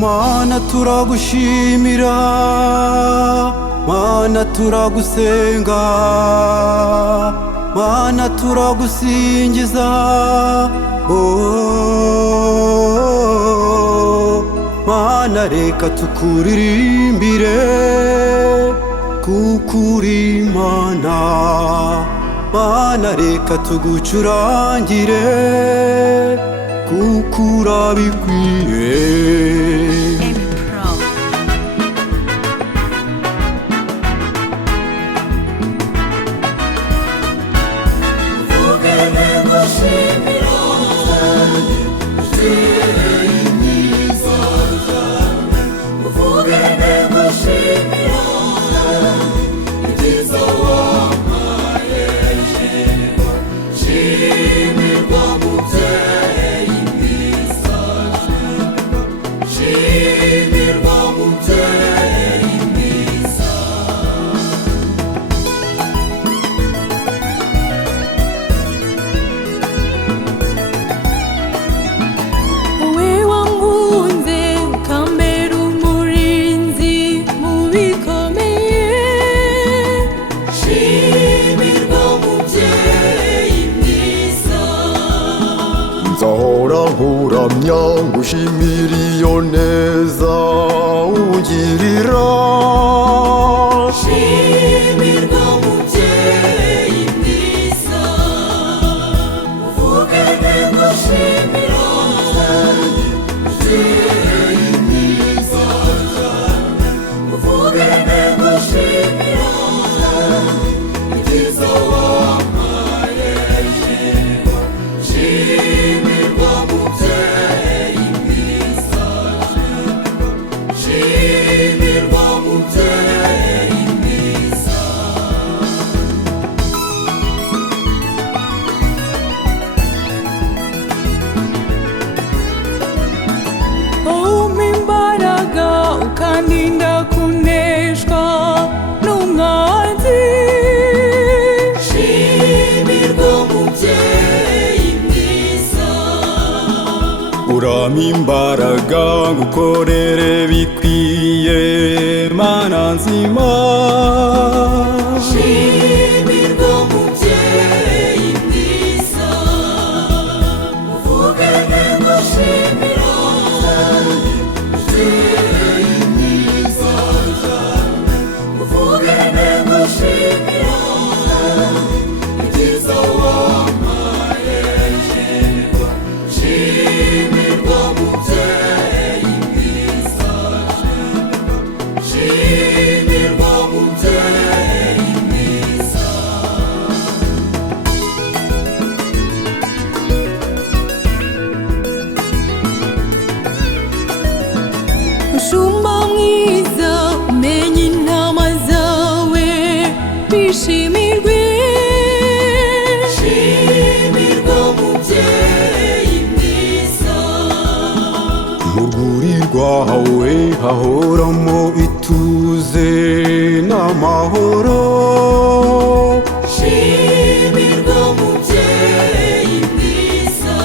Mana turagushimira, Mana turagusenga, Mana turagusingiza. Mana reka tukuririmbire kuko uri Mana. Mana reka tugucurangire kuko urabikwiye. Nzahora nkuramya ngushimira iyo neza ungirira. Shimirwa mubyeyi mwiza, uvuge ntego shimira mubyeyi mwiza, uvuge ntego shimira ibyiza wampaye. Shimirwa mubyeyi mwiza, shimirwa mubyeyi mwiza. Umpa imbaraga ukandinda kuneshwa n'umwanzi. Shimirwa mubyeyi mwiza, Urampa imbaraga ngukorere bikwiye Mana nzima. shimirwa mubyeyi mwiza, uvuge ntego shimira mubyeyi mwiza, uvuge ntego shimira ibyiza wampaye. Shimirwa mubyeyi mwiza, shimirwa mubyeyi mwiza. Mushumba mwiza umenya intama zawe bishimirwe. Shimirwa mubyeyi mwiza, Mu rwuri rwawe hahoramo ituze n'amahoro. shimirwa mubyeyi mwiza,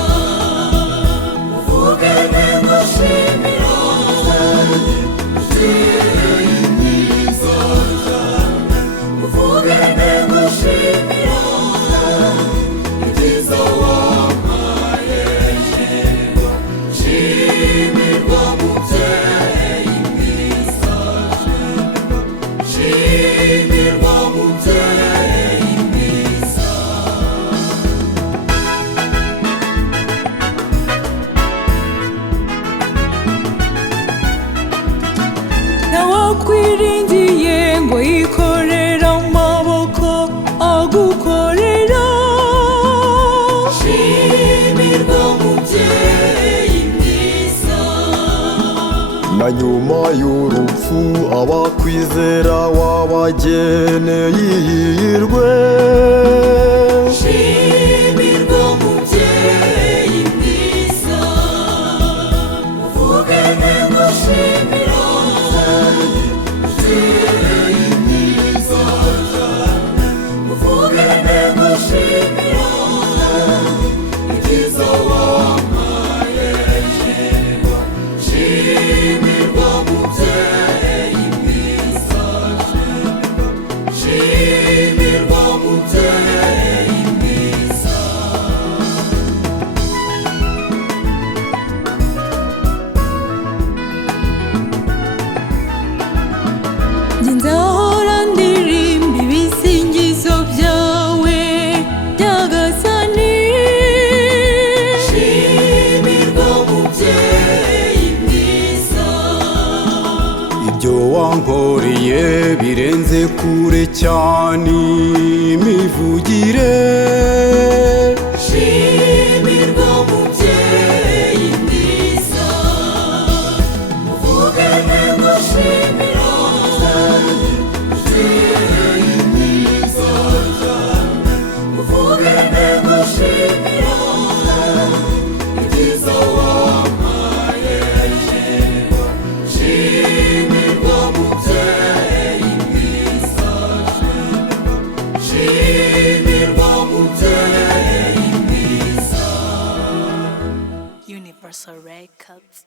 uvuge ntego shimira mubyeyi mwiza, uvuge ntego shimira ibyiza wampaye. Shimirwa mubyeyi mwiza, shimirwa mubyeyi mwiza. Ntawakwiringiye ngo yikorere amaboko agukorera. Shimirwa mubyeyi mwiza, Na nyuma y'urupfu abakwizera wabageneye ihirwe. shimirwa mubyeyi mwiza, uvuge ntego shimira mubyeyi mwiza, uvuge ntego shimira ibyiza wampaye. Shimirwa wankoreye birenze kure cyane imivugire. shimirwa mubyeyi mwiza muvuge ntego shimira mubyeyi mwiza cyane muvuge ntego shimira ibyiza wampaye shimirwa mubyeyi mwiza shimirwa mubyeyi mwiza Universal Records.